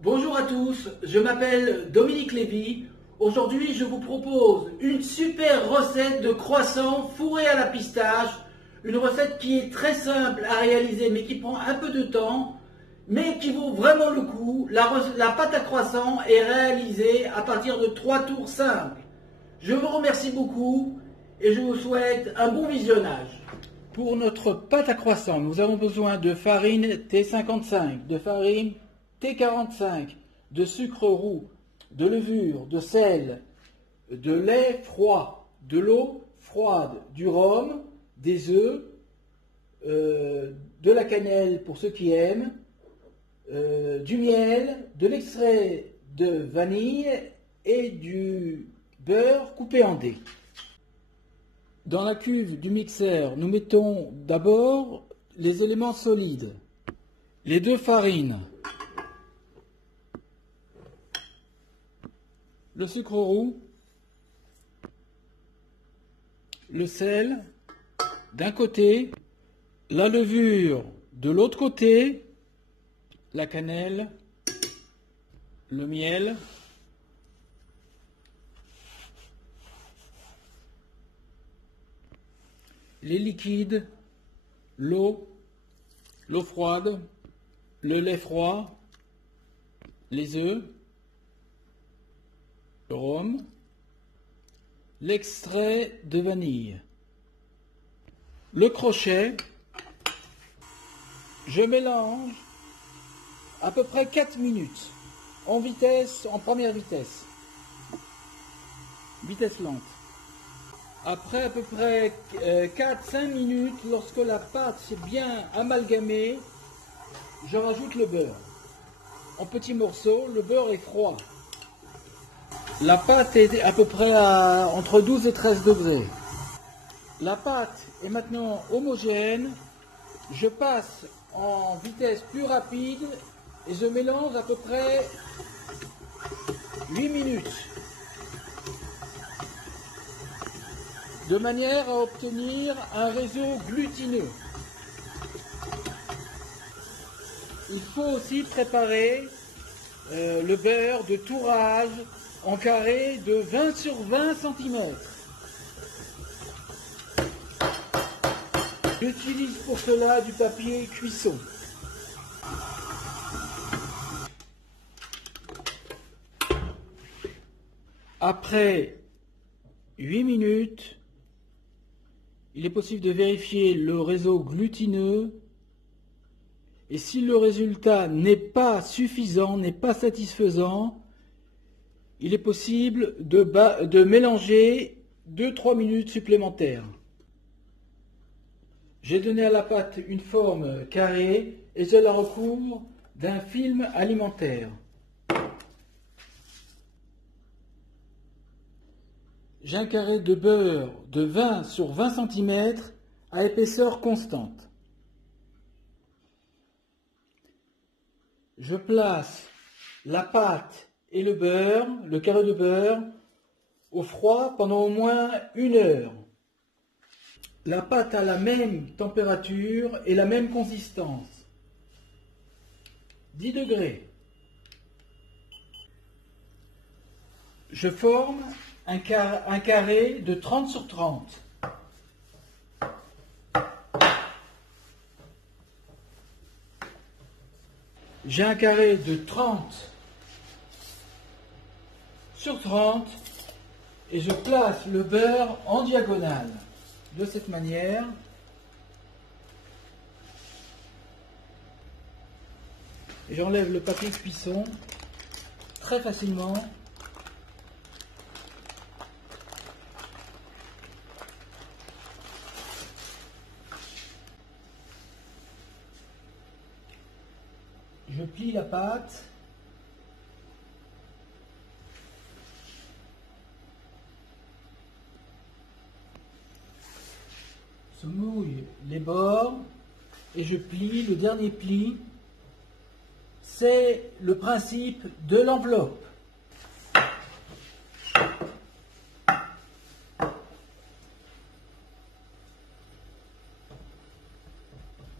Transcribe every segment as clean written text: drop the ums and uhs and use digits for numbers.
Bonjour à tous, je m'appelle Dominique Lévy. Aujourd'hui, je vous propose une super recette de croissants fourrés à la pistache. Une recette qui est très simple à réaliser mais qui prend un peu de temps, mais qui vaut vraiment le coup. La pâte à croissant est réalisée à partir de 3 tours simples. Je vous remercie beaucoup et je vous souhaite un bon visionnage. Pour notre pâte à croissant, nous avons besoin de farine T55, de farine T45, de sucre roux, de levure, de sel, de lait froid, de l'eau froide, du rhum, des œufs, de la cannelle pour ceux qui aiment, du miel, de l'extrait de vanille et du beurre coupé en dés. Dans la cuve du mixeur, nous mettons d'abord les éléments solides, les deux farines, le sucre roux, le sel d'un côté, la levure de l'autre côté, la cannelle, le miel, les liquides, l'eau froide, le lait froid, les œufs, le rhum, l'extrait de vanille. Le crochet, je mélange à peu près 4 minutes en première vitesse lente. Après à peu près 4-5 minutes, lorsque la pâte s'est bien amalgamée, je rajoute le beurre. En petits morceaux, le beurre est froid. La pâte est à peu près entre 12 et 13 degrés. La pâte est maintenant homogène. Je passe en vitesse plus rapide et je mélange à peu près 8 minutes. De manière à obtenir un réseau glutineux. Il faut aussi préparer le beurre de tourrage en carré de 20 sur 20 cm. J'utilise pour cela du papier cuisson. Après 8 minutes, il est possible de vérifier le réseau glutineux et si le résultat n'est pas suffisant, n'est pas satisfaisant, il est possible de mélanger 2-3 minutes supplémentaires. J'ai donné à la pâte une forme carrée et je la recouvre d'un film alimentaire. J'ai un carré de beurre de 20 sur 20 cm à épaisseur constante. Je place la pâte et le beurre, le carré de beurre, au froid pendant au moins 1 heure. La pâte a la même température et la même consistance. 10 degrés. Je forme un carré de 30 sur 30. J'ai un carré de 30 sur 30 et je place le beurre en diagonale de cette manière. Et j'enlève le papier cuisson très facilement. Je plie la pâte. Je mouille les bords et je plie le dernier pli. C'est le principe de l'enveloppe.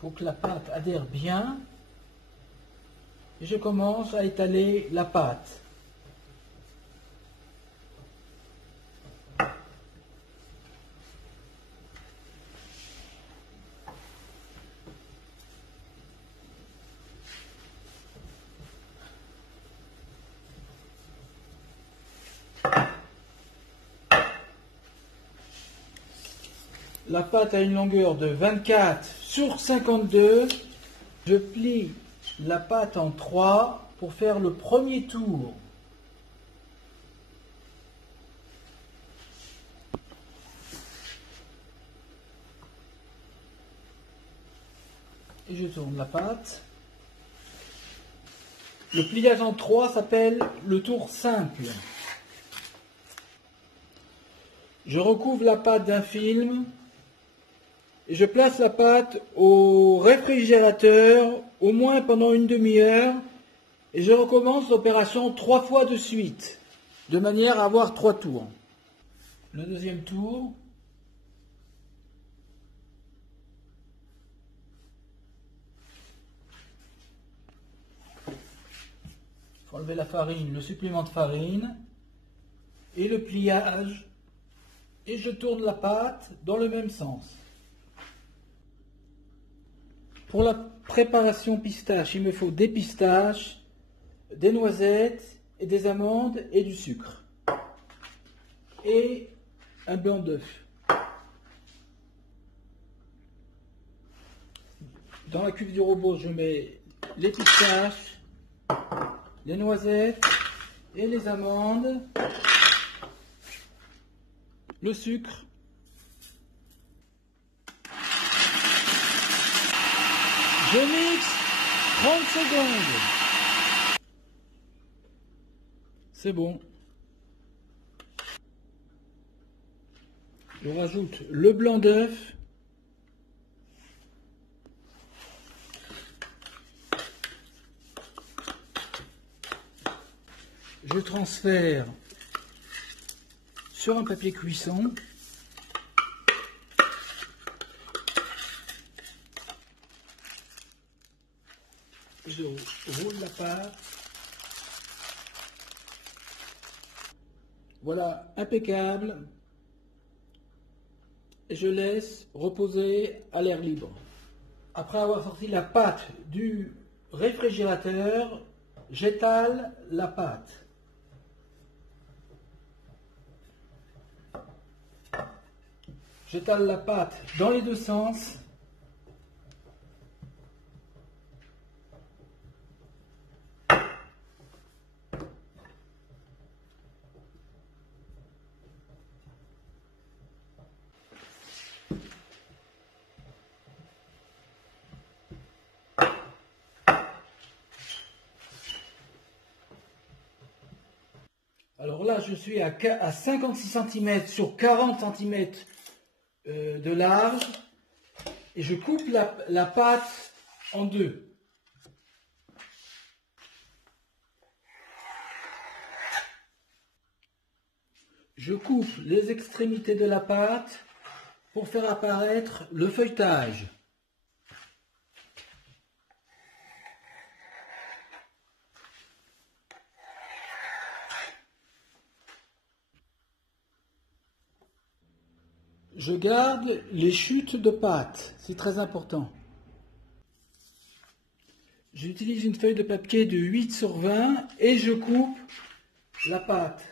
Pour que la pâte adhère bien, et je commence à étaler la pâte. La pâte a une longueur de 24 sur 52. Je plie la pâte en 3 pour faire le premier tour. Et je tourne la pâte. Le pliage en 3 s'appelle le tour simple. Je recouvre la pâte d'un film. Et je place la pâte au réfrigérateur au moins pendant une demi-heure et je recommence l'opération 3 fois de suite, de manière à avoir 3 tours. Le deuxième tour. Il faut enlever la farine, le supplément de farine et le pliage et je tourne la pâte dans le même sens. Pour la préparation pistache, il me faut des pistaches, des noisettes, et des amandes et du sucre. Et un blanc d'œuf. Dans la cuve du robot, je mets les pistaches, les noisettes et les amandes, le sucre. Je mixe 30 secondes. C'est bon. Je rajoute le blanc d'œuf. Je transfère sur un papier cuisson. Je roule la pâte. Voilà, impeccable. Et je laisse reposer à l'air libre. Après avoir sorti la pâte du réfrigérateur, j'étale la pâte. J'étale la pâte dans les deux sens. Alors là, je suis à 56 cm sur 40 cm de large et je coupe la pâte en deux. Je coupe les extrémités de la pâte pour faire apparaître le feuilletage. Je garde les chutes de pâte, c'est très important. J'utilise une feuille de papier de 8 sur 20 et je coupe la pâte.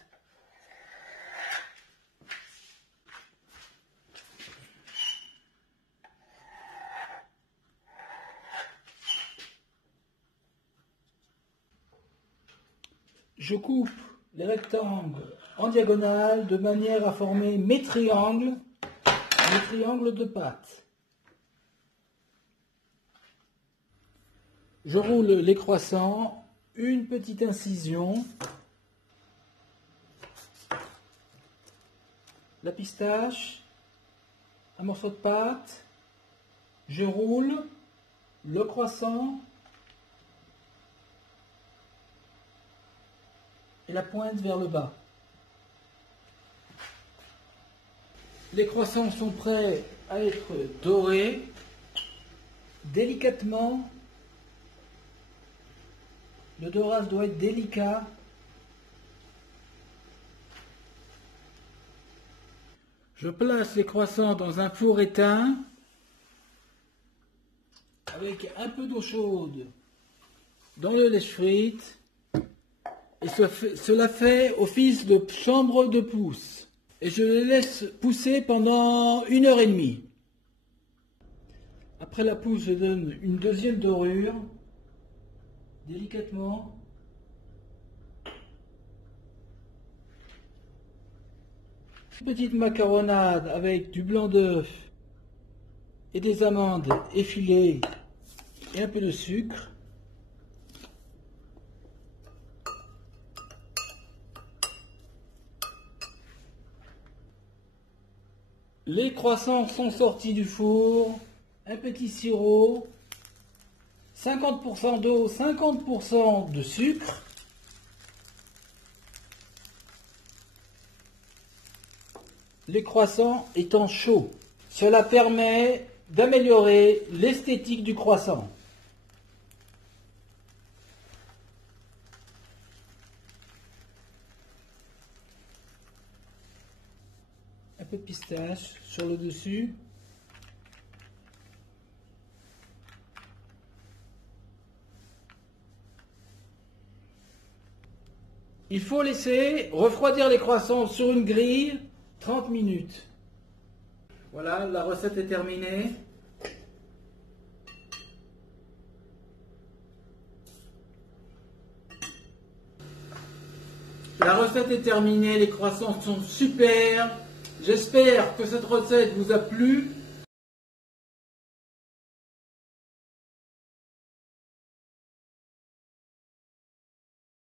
Je coupe les rectangles en diagonale de manière à former mes triangles de pâte. Je roule les croissants, une petite incision, la pistache, un morceau de pâte, je roule le croissant et la pointe vers le bas. Les croissants sont prêts à être dorés. Délicatement, Le dorage doit être délicat. Je place les croissants dans un four éteint avec un peu d'eau chaude dans le lèche-frites et cela fait office de chambre de pousse. Et je les laisse pousser pendant 1h30. Après la pousse, je donne une deuxième dorure, délicatement. Une petite macaronade avec du blanc d'œuf et des amandes effilées et un peu de sucre. Les croissants sont sortis du four, un petit sirop, 50% d'eau, 50% de sucre. Les croissants étant chauds. Cela permet d'améliorer l'esthétique du croissant. Un peu de pistache sur le dessus. Il faut laisser refroidir les croissants sur une grille 30 minutes. Voilà, la recette est terminée. La recette est terminée, les croissants sont super. J'espère que cette recette vous a plu.